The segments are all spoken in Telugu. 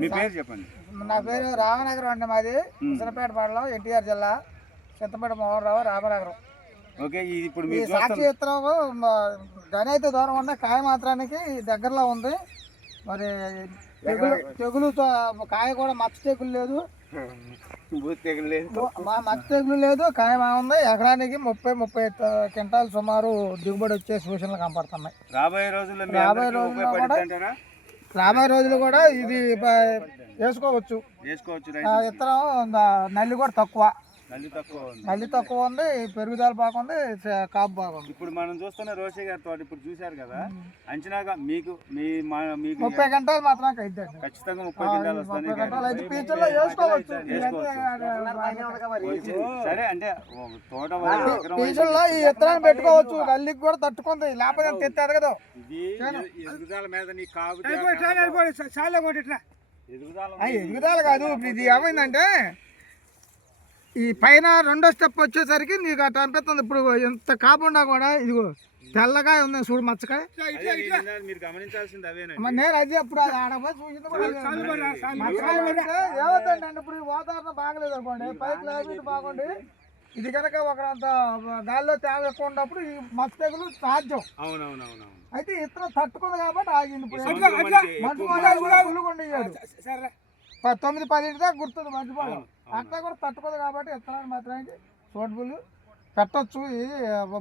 మీ పేరు చెప్పండి. నా పేరు రామనగరం అండి, మాది హుస్సేన్పేట మండలం, ఎన్టీఆర్ జిల్లా, చింతపేట మోహన్ రావు, రామనగరం. ఓకే, ఇప్పుడు ఈ సాక్షి విత్తనం గణైతే దూరం ఉన్న కాయ మాత్రానికి దగ్గరలో ఉంది. మరి తెగులు కాయ కూడా మచ్చ తెగులు లేదు, మచ్చ తెగులు లేదు, కాయ బాగుంది. ఎకరానికి 30-35 క్వింటాలు సుమారు దిగుబడి వచ్చే సూచనలు కనపడుతున్నాయి. రాబోయే రోజులు కూడా ఇది వేసుకోవచ్చు. విత్తనం నల్లి కూడా తక్కువ, నల్లి తక్కువ ఉంది, పెరుగుదల బాగుంది, కాపు బాగుంది. ఇప్పుడు మనం చూస్తున్న రోషే గారి తోట ఇప్పుడు చూశారు కదా, అంచనాగా మీకు 30 గంటలు మాత్రం ఖచ్చితంగా 30 గంటలు వస్తాయి. సరే, అంటే తోట ఈ విత్తనాన్ని పెట్టుకోవచ్చు, నల్లికి కూడా తట్టుకుంది, లేకపోతే తెచ్చారు కదా. ఎదుగుదల మీద నీ కాపు ఎదుగుదల కాదు. ఇప్పుడు ఇది ఏమైందంటే ఈ పైన రెండో స్టెప్ వచ్చేసరికి నీకు అట్లా అనిపిస్తుంది. ఇప్పుడు ఎంత కాకుండా కూడా ఇదిగో తెల్లగా ఉంది చూడు, మచ్చకాయ. మీరు గమనించాల్సింది అవేనా? నేను అది అప్పుడు ఆడపోయి చూసింది కూడా ఏమవుతుందండి, ఇప్పుడు వాతావరణం బాగలేదు అనుకోండి, పైకి లేకపోతే బాగుండి, ఇది కనుక ఒకరంత గాలిలో తేమ ఎక్కువ ఉన్నప్పుడు ఈ మచ్చ తెగులు సాధ్యం. అయితే ఇతను తట్టుకుంది కాబట్టి ఆగింది. పుల్లుకొండయ్యాడు 9-10 దాకా గుర్తుంది మంచిపోవడం, అట్లా కూడా తట్టుకోదు కాబట్టి ఇత్తనాలు మాత్రానికి సూటబుల్ పెట్టచ్చు.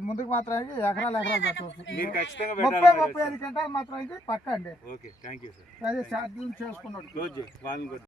ముందుకు మాత్రానికి ఎకరాలు పెట్టవచ్చు. 30-35 క్వింటాలు మాత్రానికి పక్కా అండి. Okay, thank you sir. అదే సాధ్యం చేసుకున్నాడు.